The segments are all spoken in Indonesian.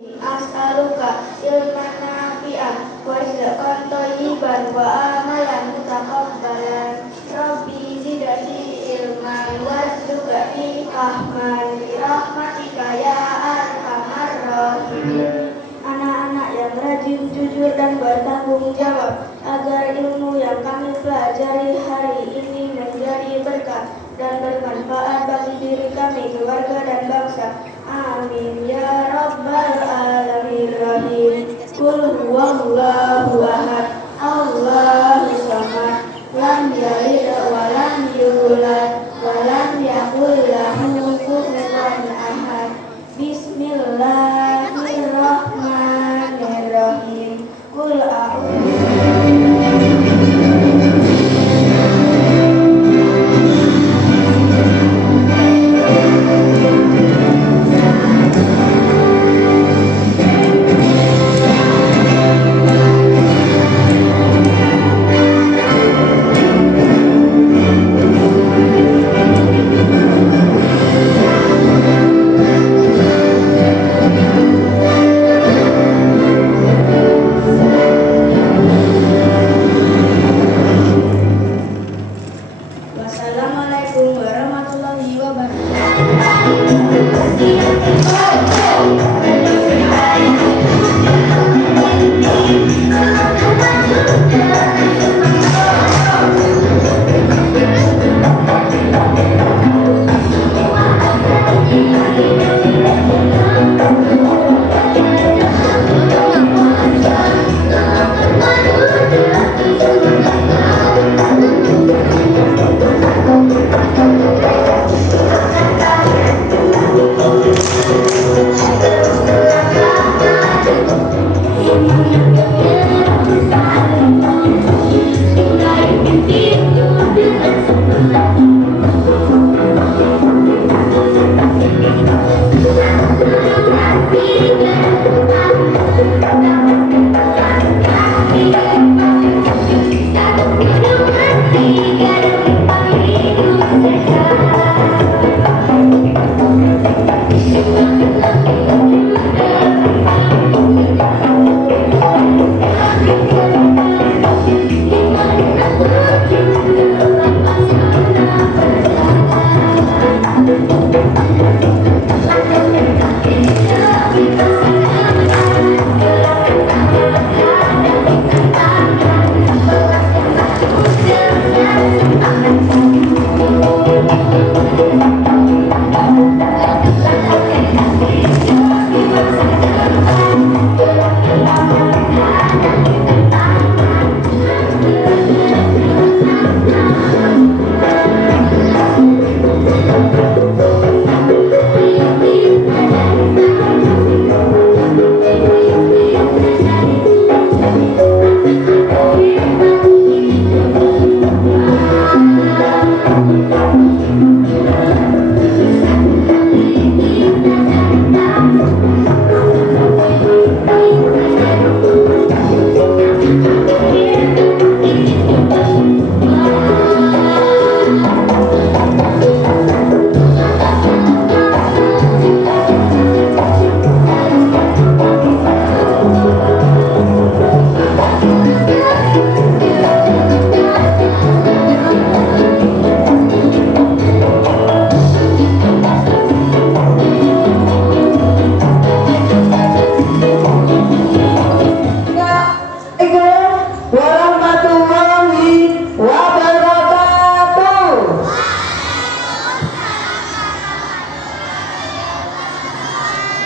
As'aluka ilman nafi'an wa rizqan thayyiban wa amalan mutaqabbalan. Rabbi zidni ilman warzuqni fahman bi rahmatika ya arhamar rahimin. Anak-anak yang rajin, jujur dan bertanggung jawab, agar ilmu yang kami pelajari hari ini menjadi berkah dan bermanfaat bagi diri kami, keluarga dan bangsa. Amin ya rabbal alamin. Rahim. Qul huwallahu ahad, Allahus samad, lam yalid wa lam yulad wa lam yakul lahu kufuwan ahad. Bismillahirrahmanirrahim. Qul Wassalamualaikum warahmatullahi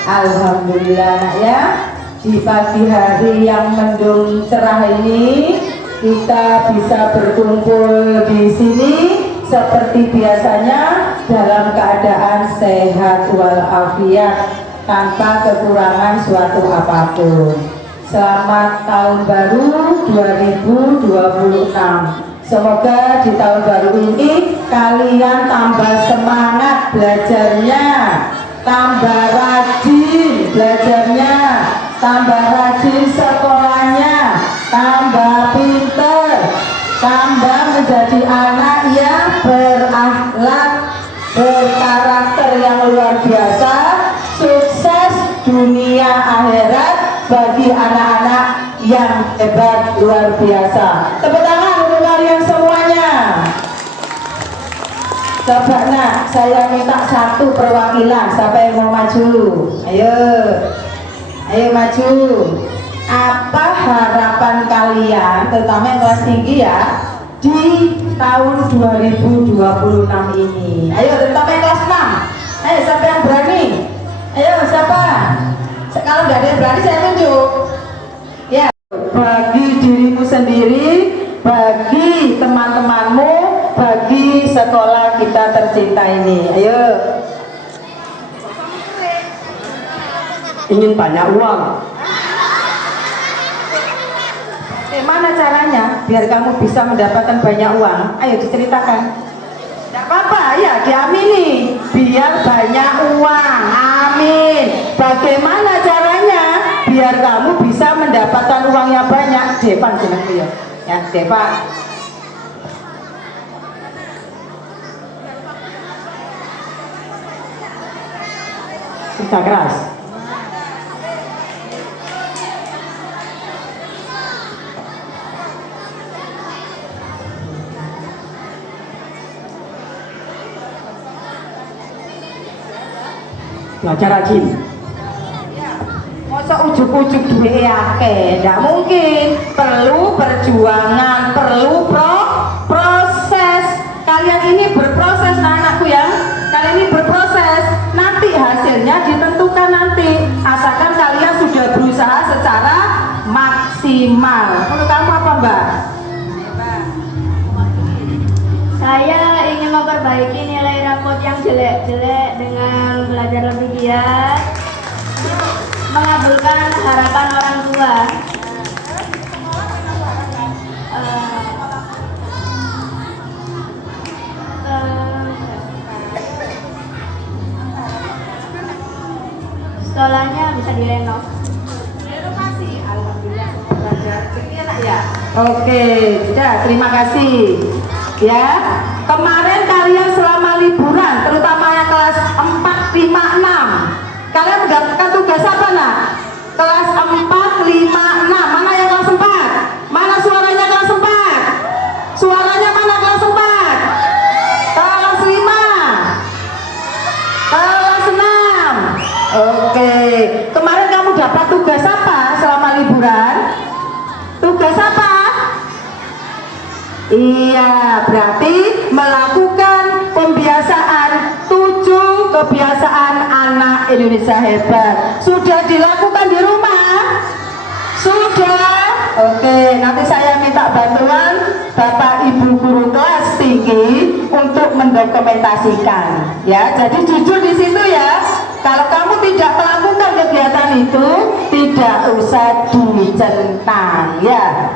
Alhamdulillah nak ya, di pagi hari yang mendung cerah ini kita bisa berkumpul di sini seperti biasanya dalam keadaan sehat walafiat tanpa kekurangan suatu apapun. Selamat tahun baru 2026. Semoga di tahun baru ini kalian tambah semangat belajarnya, tambah rajin belajarnya, tambah rajin sekolahnya, tambah pinter, tambah menjadi anak yang berakhlak, berkarakter yang luar biasa, sukses dunia akhirat bagi anak-anak yang hebat luar biasa. Tepuk tangan untuk kalian semuanya. Coba nak, saya minta satu perwakilan. Siapa yang mau maju? Ayo, ayo maju. Apa harapan kalian, terutama yang kelas tinggi ya, di tahun 2026 ini? Ayo, terutama yang kelas 6. Ayo, siapa yang berani? Ayo, siapa? Kalau nggak ada yang berani, saya tunjuk. Ya, bagi dirimu sendiri, bagi teman-temanmu, bagi sekolah kita tercinta ini. Ayo. Ingin banyak uang. Mana caranya biar kamu bisa mendapatkan banyak uang? Ayo diceritakan. Tidak apa-apa, ya diamini. Biar banyak uang. Amin. Bagaimana caranya biar kamu bisa mendapatkan uang yang banyak? Devan jenengku ya. Ya, Devan. Sudah keras. Belajar rajin. Masa ujuk-ujuk duit akeh, tidak mungkin. Perlu perjuangan, perlu proses. Kalian ini berproses, anakku ya. Kalian ini berproses. Nanti hasilnya ditentukan nanti. Asalkan kalian sudah berusaha secara maksimal. Menurut kamu apa, Mbak? Saya ingin memperbaiki nilai rapot yang jelek-jelek dengan belajar lebih giat, mengabulkan harapan orang tua. Sekolahnya bisa direnov. Renovasi, alhamdulillah belajar. Enak ya. Oke, sudah terima kasih. Ya, kemarin kalian selama liburan, terutama yang kelas 4, 5, 6, kalian mendapatkan tugas apa nak? Kelas 4, 5, 6. Mana yang kelas 4? Mana suaranya kelas 4? Suaranya mana kelas 4? Kelas 5, kelas 6. Oke, kemarin kamu dapat tugas apa selama liburan? Tugas apa? Iya, berarti melakukan pembiasaan 7 kebiasaan anak Indonesia hebat. Sudah dilakukan di rumah? Sudah? Oke, nanti saya minta bantuan Bapak Ibu guru kelas tinggi untuk mendokumentasikan. Ya, jadi jujur di situ ya. Kalau kamu tidak melakukan kegiatan itu, tidak usah dicentang ya.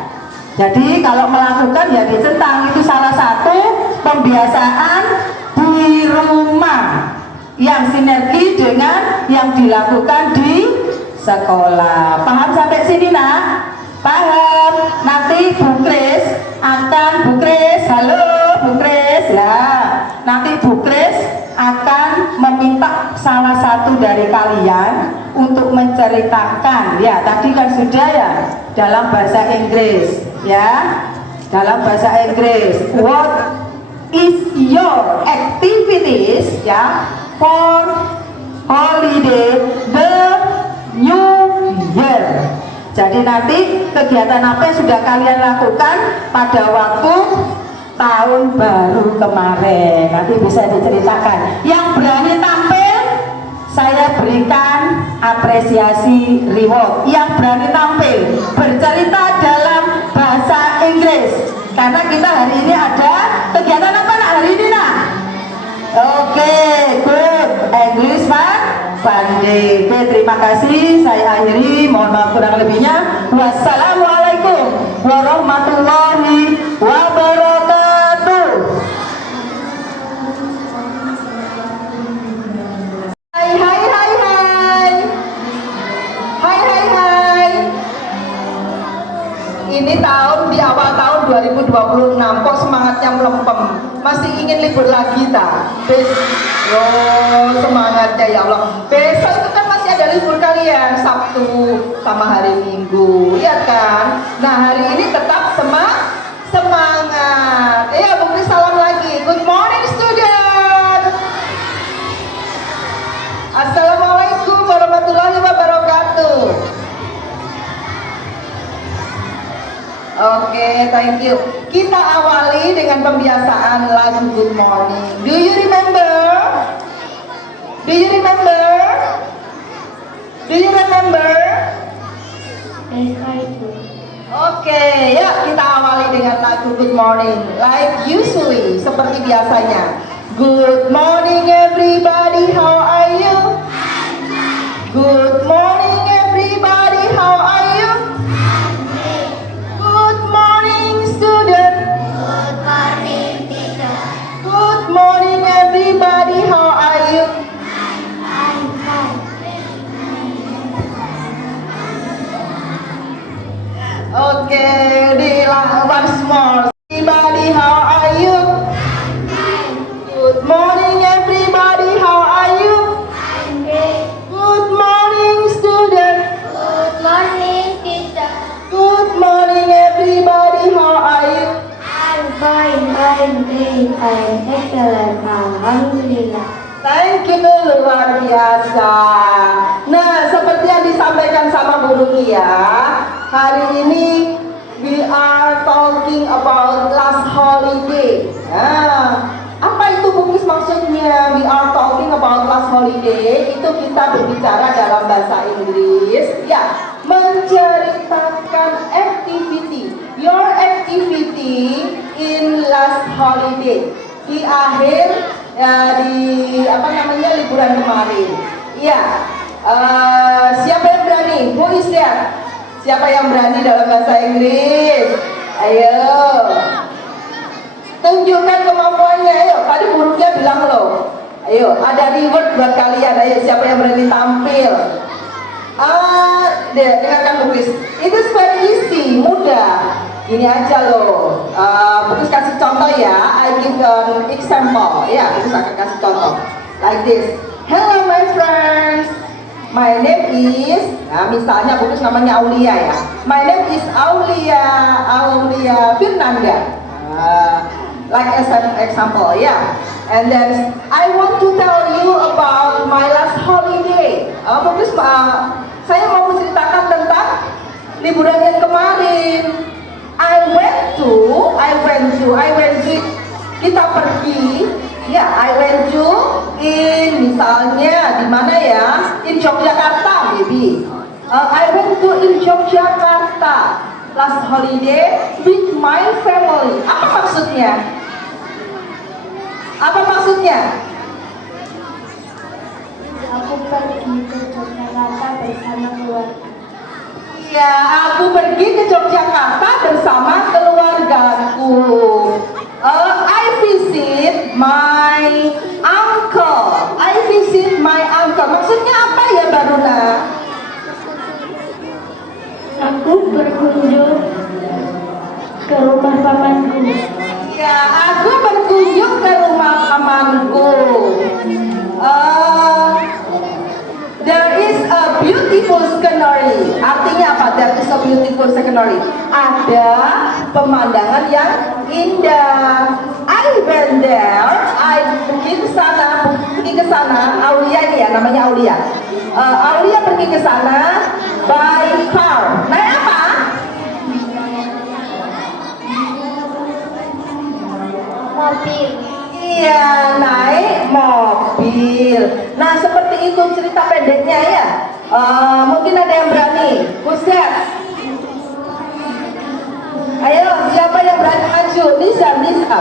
Jadi kalau melakukan ya dicentang, itu salah satu pembiasaan di rumah yang sinergi dengan yang dilakukan di sekolah. Paham sampai sini nak? Paham? Nanti Bu Kris akan, Bu Kris, halo Bu Kris lah. Nanti Bu Kris akan meminta salah satu dari kalian untuk menceritakan, ya tadi kan sudah ya, dalam bahasa Inggris ya, dalam bahasa Inggris, what is your activities ya for holiday the new year. Jadi nanti kegiatan apa yang sudah kalian lakukan pada waktu tahun baru kemarin, nanti bisa diceritakan. Yang berani tampil saya berikan apresiasi reward. Yang berani tampil bercerita dalam bahasa Inggris, karena kita hari ini ada kegiatan apa nak hari ini nak? Oke, good English Pandai. Oke, terima kasih. Saya akhiri, mohon maaf kurang lebihnya. Wassalamualaikum warahmatullahi wabarakatuh. Hai hai hai hai. Hai hai hai. Ini di awal tahun 2026 kok semangatnya melempem. Masih ingin libur lagi tak? Semangatnya ya Allah. Besok itu kan masih ada libur kalian Sabtu sama hari Minggu, lihat kan? Nah hari ini tetap semangat. Ya, beri salam lagi. Good morning student. Assalamualaikum warahmatullahi wabarakatuh. Oke, thank you. Kita awali dengan pembiasaan lagu Good Morning. Do you remember? Do you remember? Do you remember? Yes, I do. Oke, ya kita awali dengan lagu Good Morning. Like usually, seperti biasanya. Good morning everybody, how are you? Good morning everybody, how are you? Good morning student. Good morning, teacher. Good morning everybody, how are you? I'm fine. Okay, once more. Everybody, how are you? Good morning everybody, how are you? I'm great. Good morning student. Good morning, teacher. Good morning everybody, how are you? I'm fine, great, I'm excellent. Alhamdulillah. Thank you, luar biasa. Nah, seperti yang disampaikan sama Bu Rukia, hari ini we are talking about last holiday. Nah, apa itu Bukis maksudnya? We are talking about last holiday. Itu kita berbicara dalam bahasa Inggris. Ya, menceritakan activity. Your activity in last holiday. Di akhir di liburan kemarin. Iya. Siapa yang berani? Who is there? Siapa yang berani dalam bahasa Inggris? Ayo. Tunjukkan kemampuannya. Ayo. Tadi burungnya bilang loh. Ayo. Ada reward buat kalian. Ayo. Siapa yang berani tampil? Dengarkan Bukis. It is very easy, mudah. Ini aja loh. Bukis kasih contoh ya. I give an example. Ya, Bukis akan kasih contoh. Like this. Hello my friends. My name is. Nah, misalnya Bukis namanya Aulia ya. My name is Aulia Firnanda. Like as an example, yeah. And then I want to tell you about my last holiday. Bukis saya mau menceritakan tentang liburan yang kemarin. I went to, kita pergi, ya, I went to in, misalnya di mana ya? In Yogyakarta, maybe. I went to in Yogyakarta last holiday with my family. Apa maksudnya? Apa maksudnya? Aku pergi ke Yogyakarta bersama keluarga. Ya, aku pergi ke Yogyakarta bersama keluargaku. I visit my uncle. Maksudnya apa ya, Baruna? Aku berkunjung ke rumah pamanku. Ya, aku berkunjung ke rumah pamanku. There is a beautiful scenery. Artinya apa? There is a beautiful scenery. Ada pemandangan yang indah. I went there. I pergi ke sana. Aulia ini ya, namanya Aulia. Aulia pergi ke sana by car. Naik apa? Mobil. Iya, naik mobil. Nah, seperti itu cerita pendeknya ya. Mungkin ada yang berani. Buset. Ayo, siapa yang berani maju? Nizam. Nizam,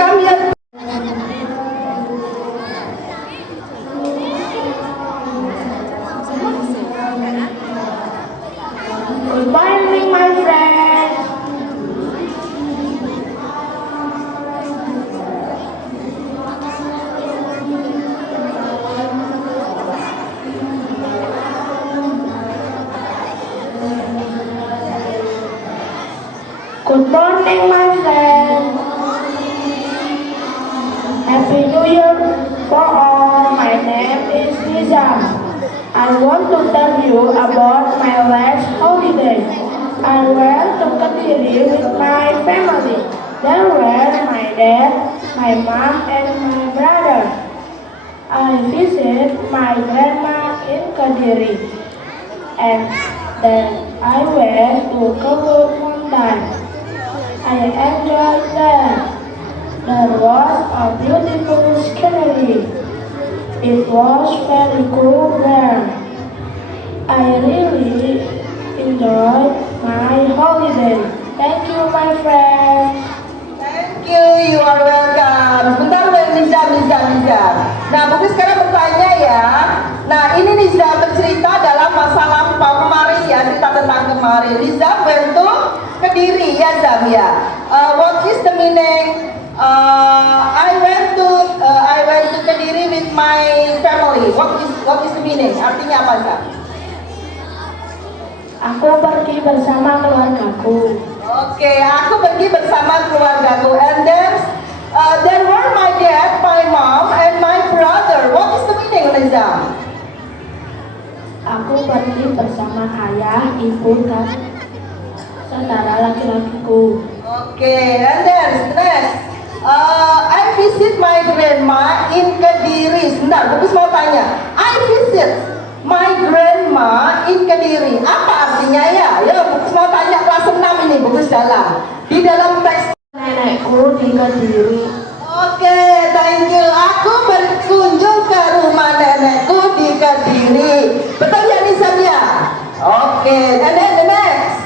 kami yang Good morning, my friends. Good morning, my friend. Happy New Year for all. My name is Nizam. I want to tell you about my last holiday. I went to Kediri with my family. There were my dad, my mom, and my brother. I visited my grandma in Kediri, and then I went to Kelut Mountain. I enjoyed that. There was a beautiful scenery. It was very cool there. I really enjoyed my holiday. Thank you, my friends. Thank you, you are welcome. Sebentar, Nizam. Nah, Buku sekarang bertanya ya. Nah, ini Nizam bercerita dalam masa lampau kemarin ya, cerita tentang kemarin. Nizam went to Kediri ya, Zam ya. What is the meaning? I went to Kediri with my family. What is the meaning? Artinya apa, Zam? Aku pergi bersama keluargaku. Oke, aku pergi bersama keluargaku. And then there were my dad, my mom, and my brother. What is the meaning, Nizam? Aku pergi bersama ayah, ibu, dan saudara laki-lakiku. Oke, and then next. I visit my grandma in Kediri. Sebentar, Bukus mau tanya. I visit my grandma in Kediri. Apa artinya ya? Ya, Bukus mau tanya kelas 6 ini, Bukus dalam. Di dalam teks Nenekku di Kediri. Oke, thank you. Aku berkunjung ke rumah nenekku di Kediri. Betul ya, Nizam ya? Oke, and then the next.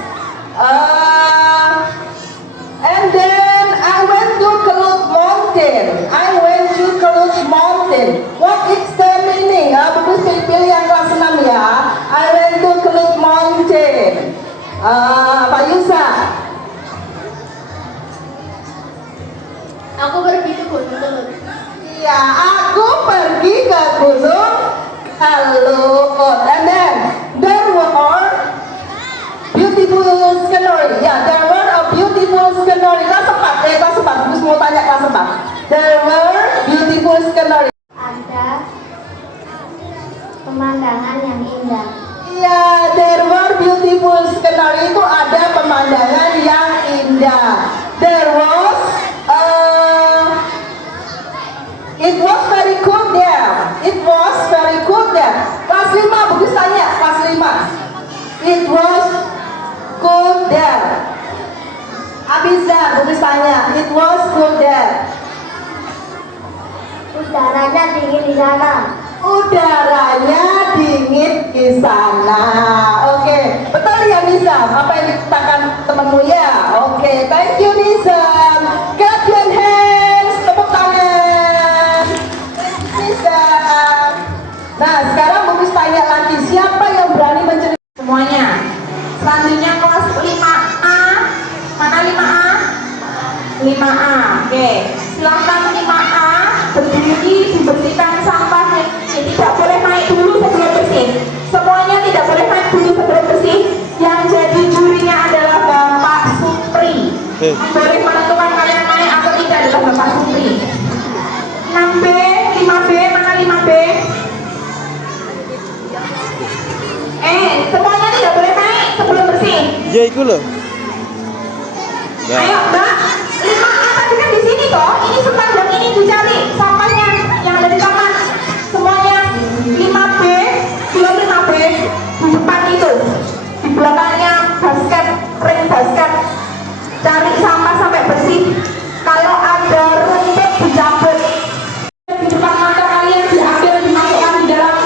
And then I went to Kelut Mountain. What is the meaning? Bagus pilih yang kelas 6 ya. I went to Kelut Mountain. Pak Yusa. Aku pergi ke Gunung Kelut. Iya, aku pergi ke Gunung Kelut. And then there were beautiful scenery. Ya, there were a beautiful scenery. Kelas 4. Terus mau tanya kelas 4. There were beautiful scenery. Ada pemandangan yang indah. Iya, there were beautiful scenery. Itu ada pemandangan yang indah. There was it was very good there. Kelas 5, Bagus tanya, kelas 5. It was good there. Abiza, Bagus tanya, it was good there. Udaranya dingin di sana. Udaranya dingin di sana. Oke, betul ya Nizam? Apa yang dikatakan temanmu ya? Oke, thank you Nizam. Clap your hands, tepuk tangan. Nizam. Nah, sekarang Bagus tanya lagi, siapa yang berani menceritakan semuanya? Selanjutnya kelas 5A. Mana 5A? 5A. Oke, silakan 5A berdiri, dibersihkan sampahnya. Tidak boleh naik dulu sebelum bersih. Semuanya tidak boleh naik dulu sebelum bersih. Yang jadi jurinya adalah Bapak Supri. Boleh menentukan kalian naik atau tidak adalah Bapak Supri. 6B, 5B, mana 5B? Semuanya tidak boleh naik sebelum bersih. Ya itu loh. Ayo Mbak, 5A tadi kan di sini toh. Ini sepanjang ini dicari sampahnya yang ada di taman. Semuanya 5B, belum 5B di depan itu, di belakangnya basket, ring basket. Cari sampah sampai bersih. Kalau ada rumput dicabut. Di depan mata kalian diambil, dimasukkan di dalam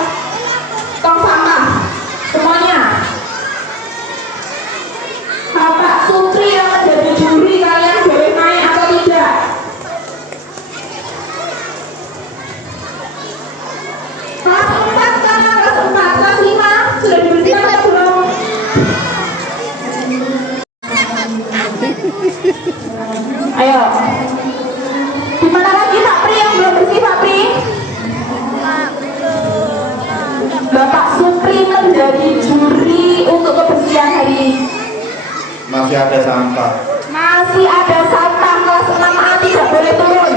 tong sampah. Semuanya. Bapak Supri yang menjadi juri, kalian boleh naik atau tidak? Kelas 4 sana, kelas 4, kelas 5 sudah dibersihkan atau belum? Ayo. Di mana lagi Pak Pri yang belum bersih, Pak Pri? Bapak Supri menjadi juri untuk kebersihan hari ini. Masih ada sampah. Masih masih ada Santa kelas 6A tidak boleh turun.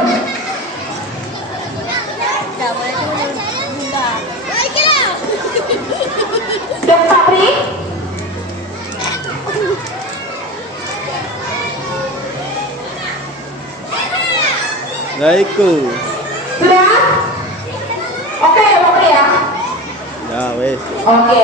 Dok Sapri. Lah iku. Sudah? Oke ya? Ya wes. Oke.